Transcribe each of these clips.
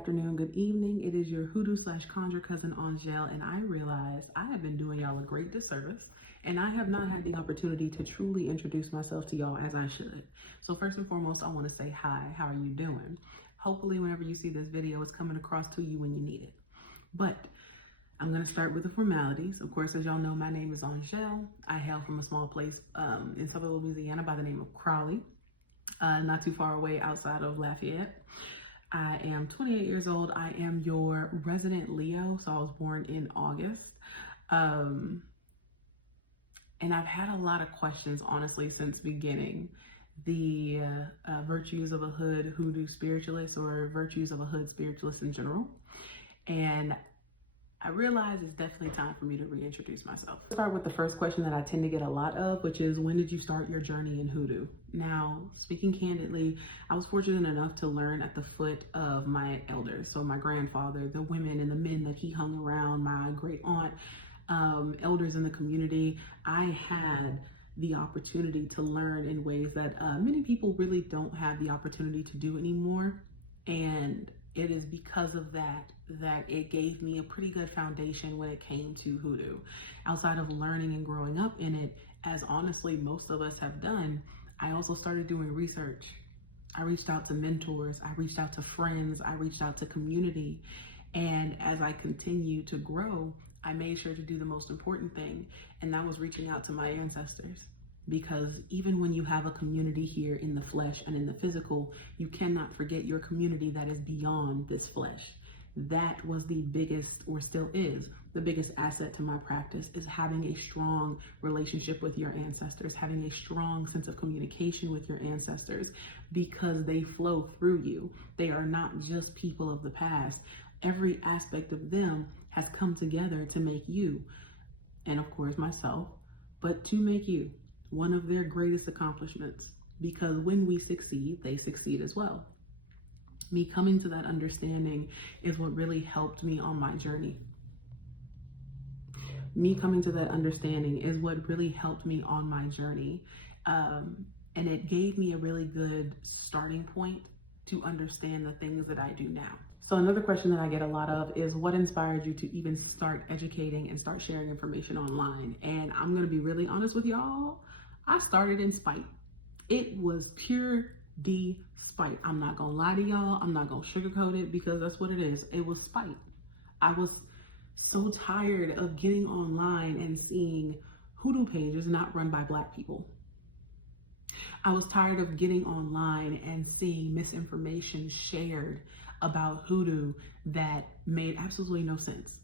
afternoon, good evening. It is your hoodoo slash conjure cousin Angelle, and I realize I have been doing y'all a great disservice, and I have not had the opportunity to truly introduce myself to y'all as I should. So first and foremost, I want to say hi. How are you doing? Hopefully whenever you see this video, it's coming across to you when you need it. But I'm going to start with the formalities. Of course, as y'all know, my name is Angelle. I hail from a small place in southern Louisiana by the name of Crowley, not too far away outside of Lafayette. I am 28 years old. I am your resident Leo, so I was born in August. And I've had a lot of questions, honestly, since beginning. The virtues of a hood hoodoo spiritualist, or virtues of a hood spiritualist in general. And I realize it's definitely time for me to reintroduce myself. Let's start with the first question that I tend to get a lot of, which is, when did you start your journey in hoodoo? Now, speaking candidly, I was fortunate enough to learn at the foot of my elders. So my grandfather, the women and the men that he hung around, my great aunt, elders in the community. I had the opportunity to learn in ways that many people really don't have the opportunity to do anymore. And it is because of that it gave me a pretty good foundation when it came to hoodoo. Outside of learning and growing up in it, as honestly most of us have done, I also started doing research. I reached out to mentors, I reached out to friends, I reached out to community. And as I continued to grow, I made sure to do the most important thing, and that was reaching out to my ancestors. Because even when you have a community here in the flesh and in the physical, you cannot forget your community that is beyond this flesh. That was the biggest, or still is, the biggest asset to my practice, is having a strong relationship with your ancestors, having a strong sense of communication with your ancestors, because they flow through you. They are not just people of the past. Every aspect of them has come together to make you, and of course myself, but to make you one of their greatest accomplishments, because when we succeed, they succeed as well. Me coming to that understanding is what really helped me on my journey. And it gave me a really good starting point to understand the things that I do now. So another question that I get a lot of is, what inspired you to even start educating and start sharing information online? And I'm gonna be really honest with y'all. I started in spite. It was pure spite. I'm not gonna lie to y'all. I'm not gonna sugarcoat it, because that's what it is. It was spite. I was so tired of getting online and seeing hoodoo pages not run by Black people. I was tired of getting online and seeing misinformation shared about hoodoo that made absolutely no sense.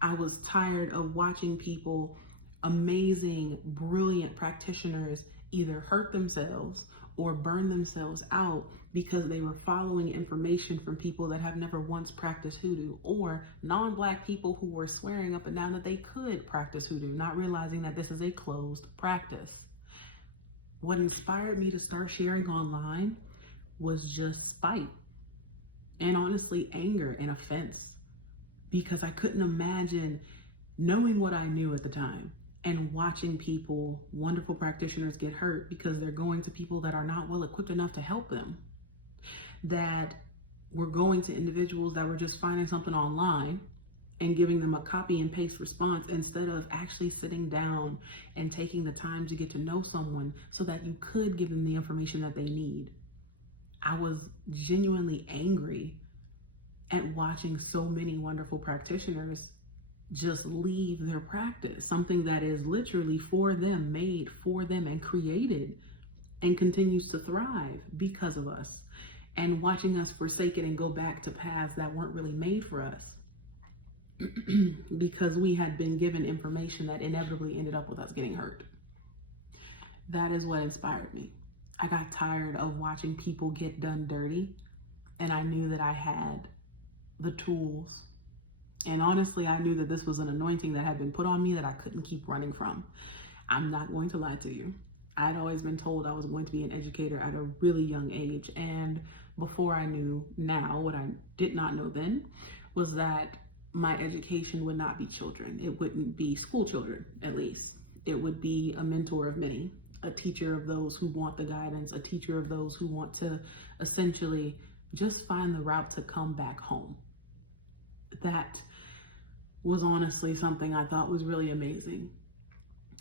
I was tired of watching people, amazing, brilliant practitioners, either hurt themselves or burn themselves out because they were following information from people that have never once practiced hoodoo, or non-Black people who were swearing up and down that they could practice hoodoo, not realizing that this is a closed practice. What inspired me to start sharing online was just spite, and honestly anger and offense, because I couldn't imagine knowing what I knew at the time and watching people, wonderful practitioners, get hurt because they're going to people that are not well equipped enough to help them, that were going to individuals that were just finding something online and giving them a copy and paste response, instead of actually sitting down and taking the time to get to know someone so that you could give them the information that they need. I was genuinely angry at watching so many wonderful practitioners just leave their practice, something that is literally for them, made for them, and created and continues to thrive because of us, and watching us forsake it and go back to paths that weren't really made for us because we had been given information that inevitably ended up with us getting hurt. That is what inspired me. I got tired of watching people get done dirty, and I knew that I had the tools. And honestly, I knew that this was an anointing that had been put on me that I couldn't keep running from. I'm not going to lie to you. I'd always been told I was going to be an educator at a really young age. And before I knew now, what I did not know then was that my education would not be children. It wouldn't be school children, at least. It would be a mentor of many, a teacher of those who want the guidance, a teacher of those who want to essentially just find the route to come back home. That was honestly something I thought was really amazing,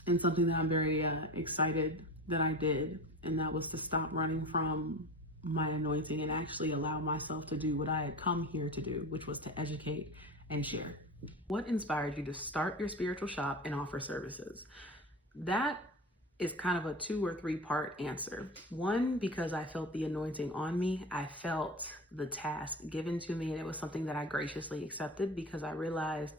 and something that I'm very excited that I did, and that was to stop running from my anointing and actually allow myself to do what I had come here to do, which was to educate and share. What inspired you to start your spiritual shop and offer services? That is kind of a 2 or 3 part answer. One, because I felt the anointing on me. I felt the task given to me, and it was something that I graciously accepted because I realized,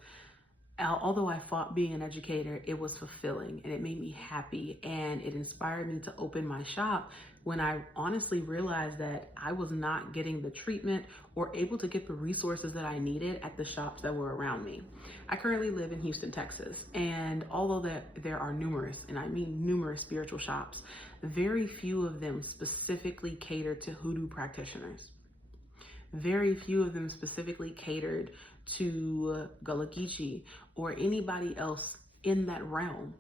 although I fought being an educator, it was fulfilling and it made me happy, and it inspired me to open my shop when I honestly realized that I was not getting the treatment or able to get the resources that I needed at the shops that were around me. I currently live in Houston, Texas, and although there are numerous, and I mean numerous, spiritual shops, very few of them specifically cater to Hoodoo practitioners. Very few of them specifically catered to Gullah Geechee or anybody else in that realm.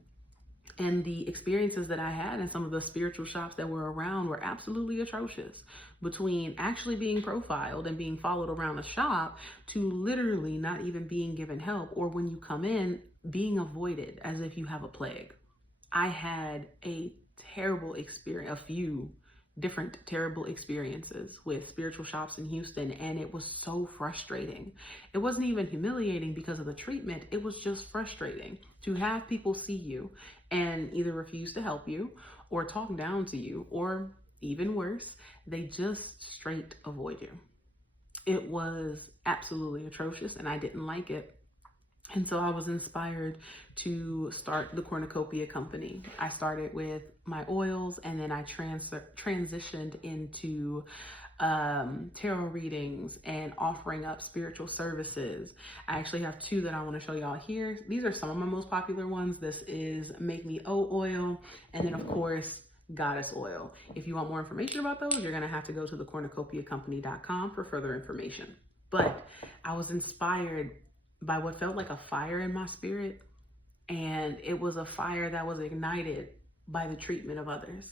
And the experiences that I had in some of the spiritual shops that were around were absolutely atrocious. Between actually being profiled and being followed around the shop to literally not even being given help, or when you come in, being avoided as if you have a plague. I had a terrible experience, a few different terrible experiences with spiritual shops in Houston, and it was so frustrating. It wasn't even humiliating because of the treatment, it was just frustrating to have people see you and either refuse to help you or talk down to you, or even worse, they just straight avoid you. It was absolutely atrocious and I didn't like it. And so I was inspired to start the cornucopia company. I started with my oils, and then I transitioned into tarot readings and offering up spiritual services. I actually have 2 that I want to show y'all here. These are some of my most popular ones. This is Make Me O oil, and then of course Goddess oil. If you want more information about those, you're gonna have to go to thecornucopiacompany.com for further information. But I was inspired by what felt like a fire in my spirit, and it was a fire that was ignited by the treatment of others.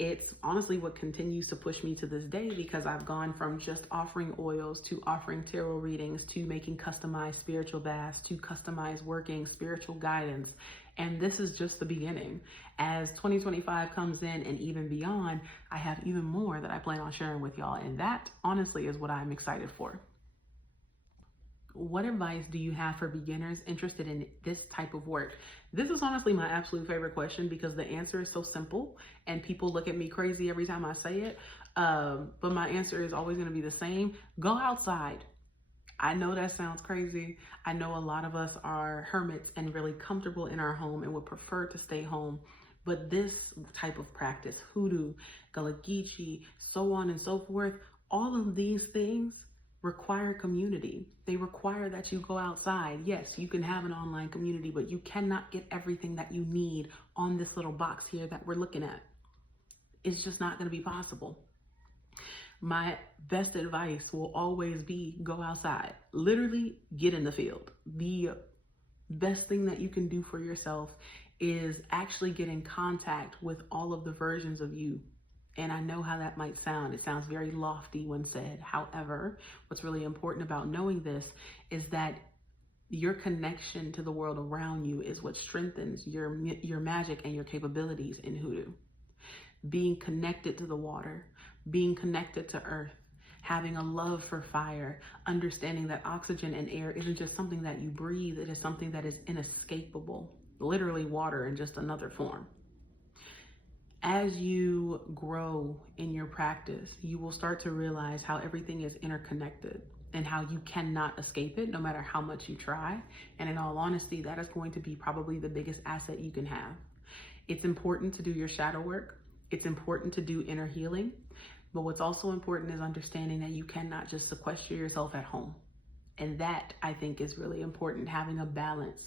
It's honestly what continues to push me to this day, because I've gone from just offering oils to offering tarot readings to making customized spiritual baths to customized working spiritual guidance. And this is just the beginning. As 2025 comes in and even beyond, I have even more that I plan on sharing with y'all. And that honestly is what I'm excited for. What advice do you have for beginners interested in this type of work? This is honestly my absolute favorite question, because the answer is so simple and people look at me crazy every time I say it. But my answer is always going to be the same. Go outside. I know that sounds crazy. I know a lot of us are hermits and really comfortable in our home and would prefer to stay home. But this type of practice, Hoodoo, Gullah Geechee, so on and so forth, all of these things require community. They require that you go outside. Yes, you can have an online community, but you cannot get everything that you need on this little box here that we're looking at. It's just not going to be possible. My best advice will always be go outside. Literally get in the field. The best thing that you can do for yourself is actually get in contact with all of the versions of you. And I know how that might sound. It sounds very lofty when said. However, what's really important about knowing this is that your connection to the world around you is what strengthens your magic and your capabilities in Hoodoo. Being connected to the water, being connected to earth, having a love for fire, understanding that oxygen and air isn't just something that you breathe, it is something that is inescapable. Literally water in just another form. As you grow in your practice, you will start to realize how everything is interconnected and how you cannot escape it no matter how much you try. And in all honesty, that is going to be probably the biggest asset you can have. It's important to do your shadow work. It's important to do inner healing. But what's also important is understanding that you cannot just sequester yourself at home. And that, I think, is really important, having a balance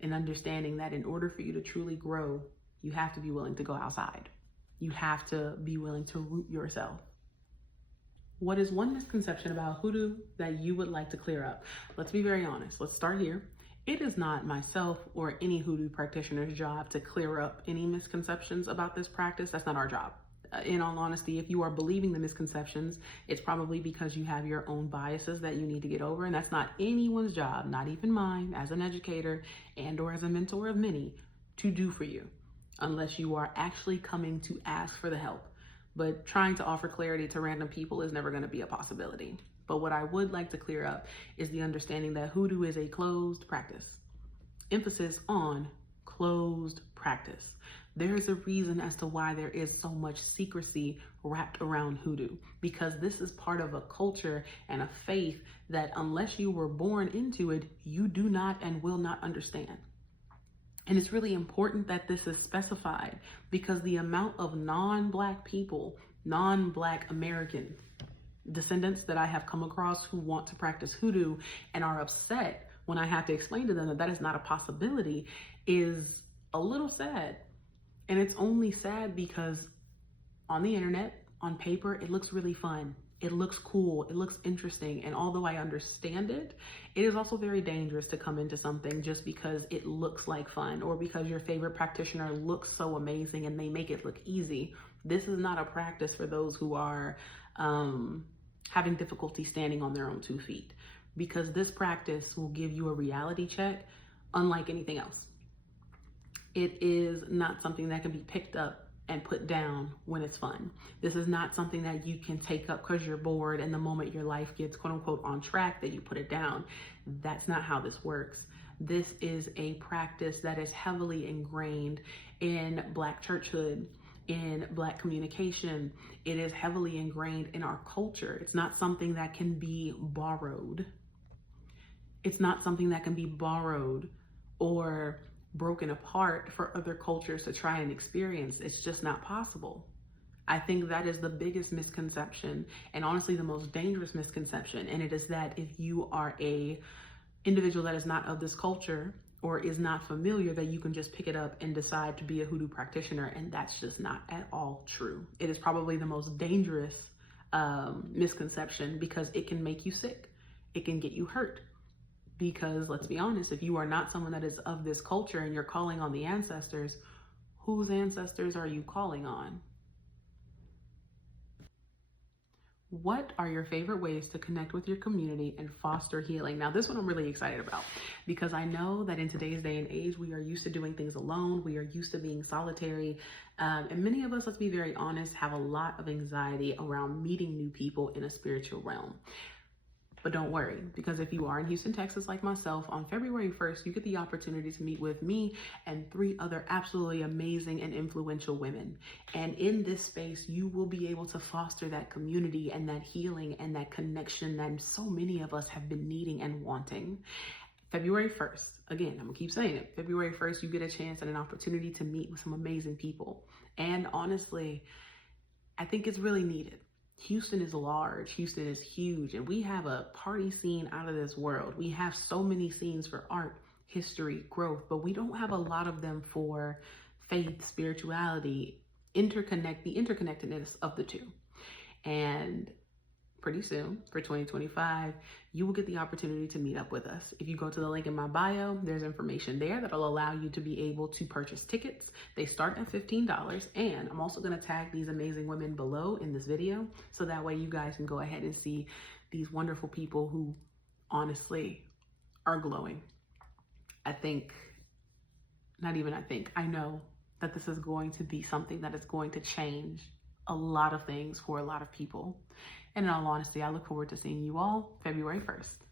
and understanding that in order for you to truly grow, you have to be willing to go outside. You have to be willing to root yourself. What is one misconception about Hoodoo that you would like to clear up? Let's be very honest. Let's start here. It is not myself or any Hoodoo practitioner's job to clear up any misconceptions about this practice. That's not our job. In all honesty, if you are believing the misconceptions, it's probably because you have your own biases that you need to get over. And that's not anyone's job, not even mine as an educator and or as a mentor of many, to do for you, unless you are actually coming to ask for the help. But trying to offer clarity to random people is never going to be a possibility. But what I would like to clear up is the understanding that hoodoo is a closed practice. Emphasis on closed practice. There is a reason as to why there is so much secrecy wrapped around hoodoo, because this is part of a culture and a faith that unless you were born into it, you do not and will not understand. And it's really important that this is specified, because the amount of non-Black people, non-Black American descendants that I have come across who want to practice hoodoo and are upset when I have to explain to them that that is not a possibility is a little sad. And it's only sad because on the internet, on paper, it looks really fun. It looks cool. It looks interesting. And although I understand it, it is also very dangerous to come into something just because it looks like fun or because your favorite practitioner looks so amazing and they make it look easy. This is not a practice for those who are having difficulty standing on their own 2 feet, because this practice will give you a reality check unlike anything else. It is not something that can be picked up and put down when it's fun. This is not something that you can take up because you're bored and the moment your life gets quote unquote on track that you put it down. That's not how this works. This is a practice that is heavily ingrained in Black churchhood, in Black communication. It is heavily ingrained in our culture. It's not something that can be borrowed. It's not something that can be borrowed or broken apart for other cultures to try and experience. It's just not possible. I think that is the biggest misconception, and honestly the most dangerous misconception. And it is that if you are a individual that is not of this culture or is not familiar, that you can just pick it up and decide to be a hoodoo practitioner. And that's just not at all true. It is probably the most dangerous misconception, because it can make you sick. It can get you hurt. Because let's be honest, if you are not someone that is of this culture and you're calling on the ancestors, whose ancestors are you calling on? What are your favorite ways to connect with your community and foster healing? Now, this one I'm really excited about, because I know that in today's day and age, we are used to doing things alone. We are used to being solitary. And many of us, let's be very honest, have a lot of anxiety around meeting new people in a spiritual realm. But don't worry, because if you are in Houston, Texas, like myself, on February 1st, you get the opportunity to meet with me and 3 other absolutely amazing and influential women. And in this space, you will be able to foster that community and that healing and that connection that so many of us have been needing and wanting. February 1st, again, I'm gonna keep saying it. February 1st, you get a chance and an opportunity to meet with some amazing people. And honestly, I think it's really needed. Houston is large, Houston is huge, and we have a party scene out of this world. We have so many scenes for art, history, growth, but we don't have a lot of them for faith, spirituality, the interconnectedness of the two. And pretty soon, for 2025, you will get the opportunity to meet up with us. If you go to the link in my bio, there's information there that'll allow you to be able to purchase tickets. They start at $15, and I'm also gonna tag these amazing women below in this video, so that way you guys can go ahead and see these wonderful people who honestly are glowing. I know that this is going to be something that is going to change a lot of things for a lot of people. And in all honesty, I look forward to seeing you all February 1st.